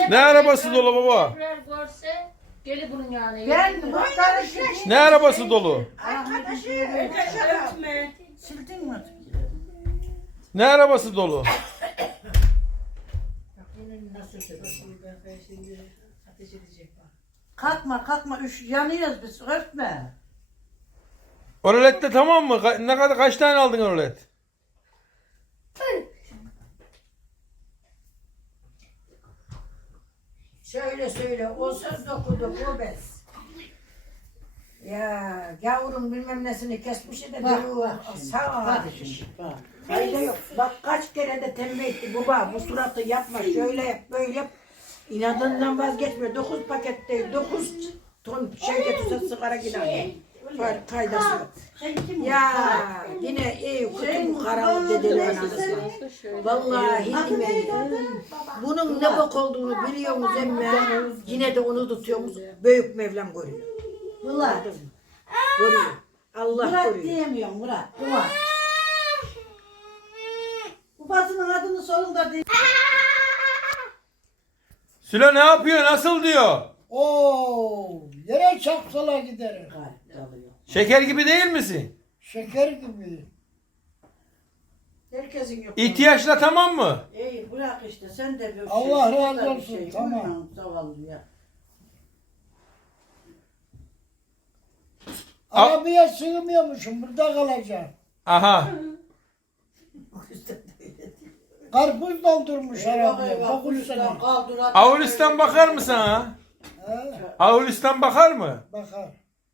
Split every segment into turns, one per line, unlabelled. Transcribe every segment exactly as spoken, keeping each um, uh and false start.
Ne arabası dolu baba?
Tekrar görse gelir bunun yanına.
Ben muhtarı
Ne arabası dolu?
arkadaşı öpme. Sildin mi?
Ne arabası dolu?
Kalkma kalkma üç yanıyoruz biz örtme.
Oralette tamam mı? Ka- Ne kadar kaç tane aldın oralet?
Söyle söyle, o söz dokudu bu bez. Ya gavurun bilmem nesini kesmiş de
Bak,
diyor,
bak şimdi,
sağ
bak şimdi, bak.
fayda yok. Bak kaç kere de tembih etti baba, bu suratı yapma, şöyle yap, böyle yap. İnadından vazgeçmiyor. Dokuz paket değil, dokuz ton şey getirse sigara gider. Fay- Faydası yok. Ya yine iyi kötü bu karalı dedelerin arasında. Vallahi demeyin. Bunun ne bok olduğunu biliyorsunuz emme. Yine de onu tutuyorsunuz. Büyük Mevlam görüyor.
Murat.
Görüyor. Allah
Murat
görüyor.
diyemiyorum Murat. Murat. Babasının adını sorun değil.
Sülo ne yapıyor? Nasıl diyor?
Oo, yere çaksalar giderim.
Şeker gibi değil misin?
Şeker gibi.
Herkesin yok.
İhtiyaçla tamam mı?
İyi bırak işte sen de bir
Allah
şey,
razı
sen de bir
olsun,
şey.
tamam.
Buyurun, zavallı ya.
Arabaya sığmıyormuşum, burada kalacağım.
Aha.
Karpuz doldurmuş arabaya, dokuz sene.
Avulistan bakar mı sana?
He,
Avulistan bakar mı?
bakar.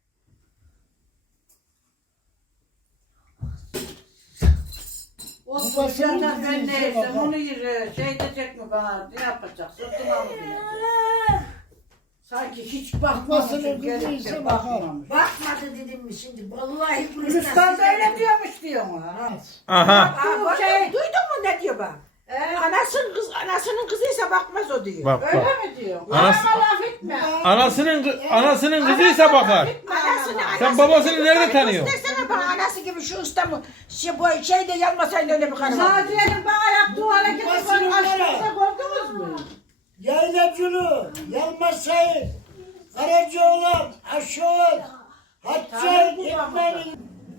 O
Babasının
sıcaktan ben
dediği
neysem
şeye
onu yürü. Şey diyecek mi bana? Ne yapacak? Sırtıma mı diyecek?
Sanki hiç bakmamışım.
Babasının
gelip de
kızıysa
bak-
bakar.
Bakmadı dedim mi şimdi? Vallahi
Gülistan da öyle diyormuş diyor mu? Ha.
Aha.
Aa, bak,
Şey-
duydun mu ne diyor bak?
Ee,
Anasının kız, anasının kızıysa bakmaz o diyor.
Bak
öyle
bak.
mi diyor?
Anası-
Bana laf etme.
Anasının kı- anasının kızıysa bakar.
Anasını,
Sen
anası
babasını
gibi
nerede
bir
tanıyorsun?
göstersene bana anası gibi şu İstanbul. Şey, bu şeyde yanmasaydı öyle bir karı var.
Sadiye'nin bana yaptığı hareketi
Babasının
böyle
nereye?
açtığında korktunuz mu?
Yaylacılı, Yalmasayır, Karacaoğlan, Aşoğlan, Haccay, İkmali.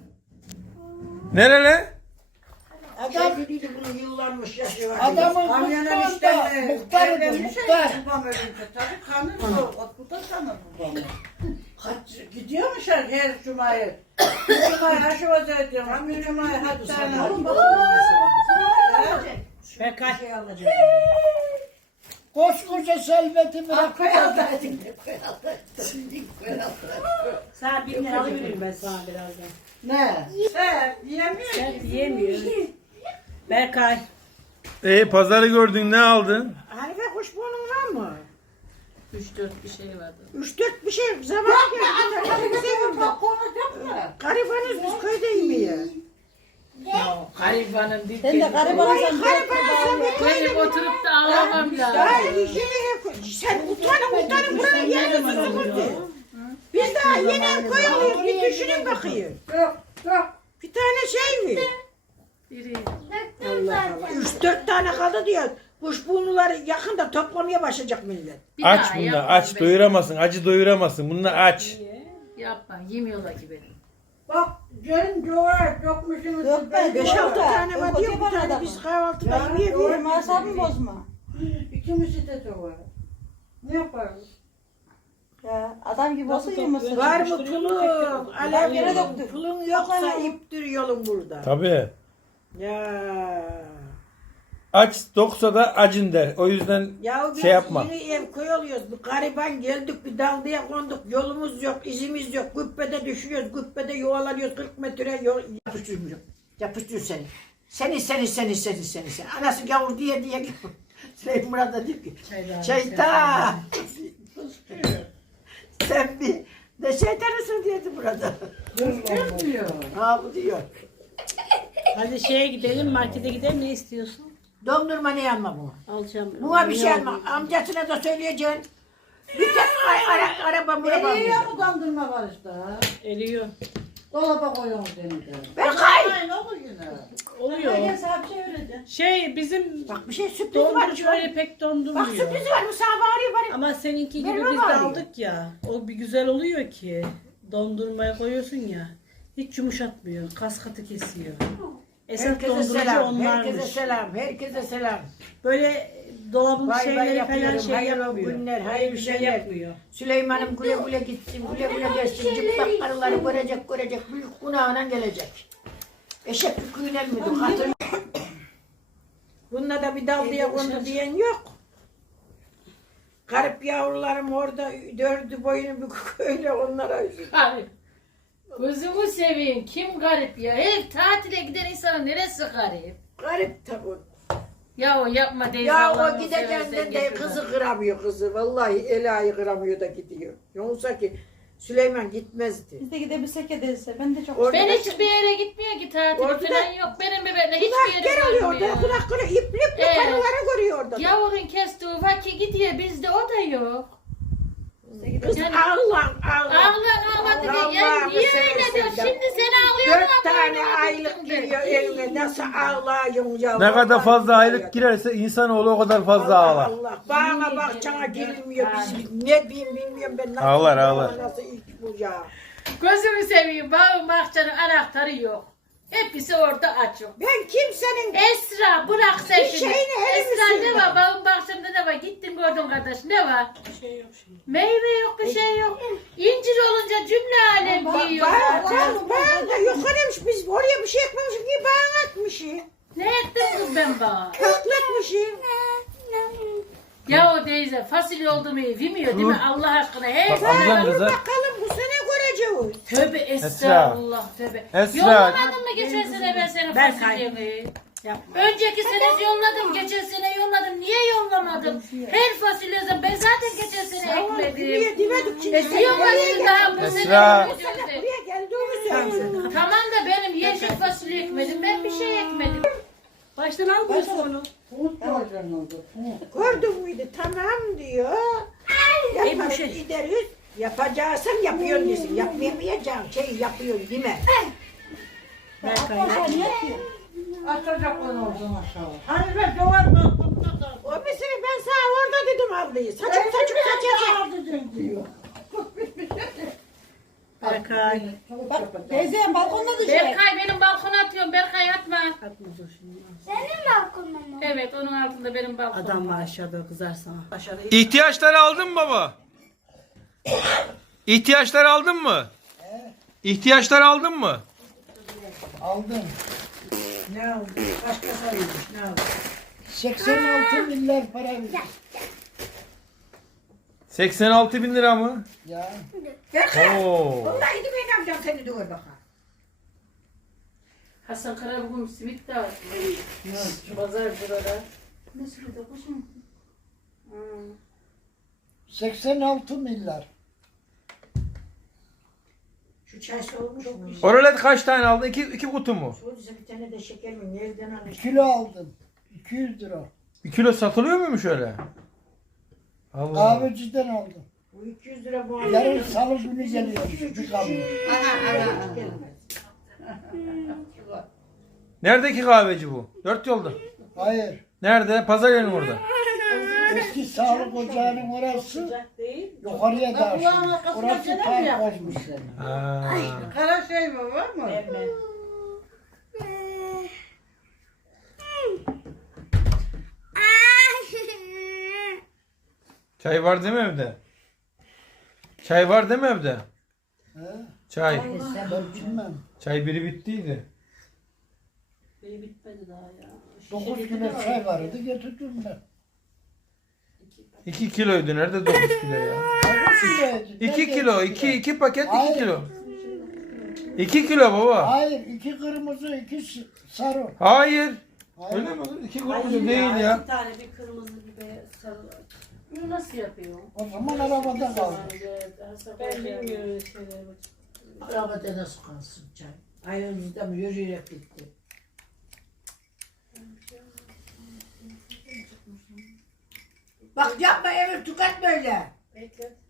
Nereli?
Adam bildi bunu yıllanmış yaşı var.
Adamın
Kamyonun
muhtarı da,
işte
muhtarıdır,
evlenmiş
muhtar.
ya, babam ölünce tabii kanır o. Bu da kanır babamı. Kaç gidiyormuş her, her cumayı. Bir cumayı aşı vaziyet ediyorum. Bir cumayı hatta.
Ben kaç şey alacağım.
Koskoca selveti bırakıp
Sana bir lira alabilirim ben sana birazdan.
Ne? Sen yiyemiyor
Sen
ki.
yiyemiyorsun. Berkay.
E pazarı gördün ne aldın?
Hanife kuşburnun var mı?
Üç dört bir şey vardı.
Üç dört bir şey zaman geldi. Hadi sevim bak.
Konu yok mu?
Garibanız biz köyde inmiyor.
Garibanın bir
Sen de garibansan
Gelip oturup da ağlamam lazım.
Ay yine sen utanın utanın buranın yerini tutuyordu. Biz daha yeni ev koyuyoruz. Bir düşünün bakayım.
Yok yok.
Bir tane şey mi?
Biri.
Allah Allah. Üç dört tane kaldı diyor. Kuşburnuları yakında toplamaya başlayacak millet.
Bir
Aç
daha
bunlar
yapmam
aç
ben.
doyuramazsın acı doyuramazsın bunlar aç.
Yapma yemiyorlar ki beni.
Bak gelin cova yokmuşsunuz.
Yok ben-
Beş altı
Yok,
tane var
yok,
diyor.
yok,
Bir tane
adamı.
biz kahvaltıda
Ya,
yiyebiliriz.
Benim asabımı bozma.
İkimiz de cova. Ne yaparız?
Ya adam gibi olsa yemesin.
Var mı pulun? Alev
yere
yere
döktüm.
Pulun yoksa iptir yolun burada.
Tabii.
Ya.
Aç doksa da acın der. O yüzden
Ya biz
şey yapma.
yeni ev koyuyoruz. Bir gariban geldik bir daldıya konduk. Yolumuz yok, izimiz yok. Güppede düşüyoruz, güppede yuvalanıyoruz. kırk metre yol yapıştırmıyor. Yapıştır seni. Seni seni seni seni seni seni. Anası gavur diye diye git. Şey Murat'a diyor ki. Şeytan. Sen bir ne şeytanısın diyordu burada.
Bilmiyor.
Ha bu diyor.
Hadi şeye gidelim markete gidelim ne istiyorsun?
Dondurma ne yanma bu?
Alacağım.
Buna bir şey alma. Amcasına da söyleyeceksin. Bir tek ara, ara, araba muraba
Eriyor
almayacak.
mu dondurma var işte?
Eriyor.
Dolaba koyuyoruz beni de.
Ben kay.
Aynı olur yine.
Oluyor.
Sana bir şey öğreteceğim.
Şey bizim
Bak bir şey sürpriz var.
dondurucu öyle pek
Bak
dondurmuyor.
sürpriz var. Bu sana bağırıyor bari.
Ama seninki gibi
Merhaba
biz de
bağırıyor.
aldık ya. O bir güzel oluyor ki. Dondurmaya koyuyorsun ya. Hiç yumuşatmıyor. Kas katı kesiyor. Esas
Herkese
dondurucu
selam.
onlarmış.
Herkese selam. Herkese selam.
Böyle dolabın
Bay bay
şeyleri falan
yapıyorum.
şey
Hayırlı
yapmıyor.
günler,
Öyle
hayırlı
bir şey
günler.
yapmıyor.
Süleyman'ım güle güle gitsin, güle güle gelsin. Cıplak karıları görecek, görecek. Büyük günahına gelecek. Eşek yüküyle mi? Hatır. Bunda da bir dal diye kondu diyen yok. Garip yavrularım orada dördü boyunu bükük öyle onlara üzüldüm.
Garip. Gözümü seveyim. Kim garip ya? Hep tatile giden insanın neresi garip?
Garip tabii.
Ya o yapma teyze.
Ya
Allah'ını
o
seversen
gideceğinden de
getirme.
kızı kıramıyor kızı. Vallahi Ela'yı kıramıyor da gidiyor. Yoksa ki Süleyman gitmezdi.
Biz de gidebilsek edilse. Ben de çok
Orada
Ben
da-
hiçbir yere gitmiyor ki tatile
Orada
falan
da-
yok. Benim bebeğimle hiçbir
Kulak
yere
ger oluyor
gelmiyor.
orada. Kulak kırıyor. İpli ipli
Evet.
karıları görüyor orada.
Yavurun kestiği vaki gidiyor bizde o da yok.
Kız
Yani-
ağlan ağlan.
Ağlan ağladı
Allah'ım
ki ya niye
seversen
öyle diyor?
de.
Şimdi sen ağlıyorsun
Dört
ama
tane
ağlıyorsun
aylık
de.
giriyor eline. Nasıl ağlayın ya.
Ne kadar
Vallahi
fazla
billahi.
aylık girerse insanoğlu o kadar fazla
Allah
ağlar.
Allah. Bana bahçana girilmiyor. Biz ne bileyim bilmiyorum ben. Nasıl
Ağlar, ağlar.
Nasıl ilk bu ya.
Gözümü seveyim bağın bahçenin anahtarı yok. Hepsi orada açık.
Ben kimsenin
Esra bırak sen
Bir
şimdi.
şeyini hele
Esra
misin
ne
ya?
var? Bağın bahçemde ne var? Gittin gördün kardeş ne var?
Şey yok şey.
Meyve yok bir şey yok. İncir olunca cümle alem yiyor.
Bağ, bağ, bağ da yukarıymış. Biz oraya bir şey ekmemişiz ki bağ atmışız.
Ne ettim kız ben bağ?
Kökletmişiz.
Ya o teyze fasulye oldu mu bilmiyor değil mi Allah aşkına? Hey
Bak amcan kızı.
Bakalım bu sene göreceğiz.
tövbe estağfurullah tövbe.
Esra.
Yollamadın mı geçen sene ben senin
Ben
fasulyeni?
Yapma.
Önceki sene yolladım, geçen sene yolladım. Niye yollamadım? Her fasulye ben zaten geçen sene
Buraya
ekmedim.
demedik çünkü.
E niye fasulye daha bu
Esra.
sene ekmeyeceğiz?
Buraya geldiğimiz söylüyorum.
Tamam da benim yeşil fasulye ekmedim. Ben bir şey ekmedim.
Baştan al bu onu.
Umut koyacaksın orada. Umut.
Gördün müydü? Tamam diyor. Yaparız gideriz. Yapacaksan yapıyorsun desin. Yapmayamayacağım şey yapıyorsun değil mi?
Berkay.
Atacak onu oradan aşağı. Hani ben duvar mı?
O mesele ben sana orada dedim ablayı. Saçıp saçıp saçacak.
Atacak diyor.
Berkay.
Bak
Teyzem balkonda dışarı.
Berkay benim balkona atıyorum. Berkay atma.
Atma dur şimdi.
Evet onun altında benim balkonum.
Adam var aşağıda kızar sana. Aşağıda
İhtiyaçları aldın mı baba? İhtiyaçları aldın mı? İhtiyaçları aldın mı?
Aldım.
Ne oldu? Başka sayıymış. Ne oldu?
seksen altı milyar para verdim.
seksen altı bin lira mı?
Ya.
Berkay.
Oo.
Vallahi ben amcam seni dur bakalım.
Hasan Kara bugün simit de var. Pazar burada. Ne simit kuşum?
seksen altı milyar.
Şu çay soğumuş mu?
Oralet kaç tane aldın? İki, iki kutu mu?
Soğuduysa bir tane de şeker mi? Nereden almış?
Kilo aldım. iki yüz lira.
Bir kilo satılıyor muymuş öyle? Allah.
Kahveciden aldım.
Bu iki yüz lira bu
Yarın salı günü geliyor. Bir kamyon.
Neredeki kahveci bu? Dört yolda.
Hayır.
Nerede? Pazar yerinin orada.
Eski sağlık ocağının orası
sıcak değil.
yukarıya da
Kulağın
aşıyor.
arkasına
Orası
sene mi
park
yapmış
olmuş.
seni?
Ha.
Kara şey mi var mı?
Evet.
Çay var değil mi evde? Çay var değil mi evde?
He?
Çay.
Ben bilmem.
Çay biri bittiydi.
Benim bitmedi daha ya.
Dokuz kilo çay vardı getirdim ben.
iki kiloydu. Nerede dokuz kilo ya?
Dokuz kiloydu.
iki kilo. iki, iki paket iki
Hayır.
kilo. iki kilo baba.
Hayır, iki kırmızı, iki s- sarı.
Hayır.
Hayır.
Öyle mi? İki kilo değil ya.
Bir tane bir kırmızı bir beyaz sarı.
Bunu nasıl yapıyor?
O zaman arabada kaldı.
Ben bilmiyorum öyle şeyleri.
Arabada nasıl kalsın çay? Ayağımızda mı yürüyerek gitti? Bak yapma Emir tüket böyle.
Bekle.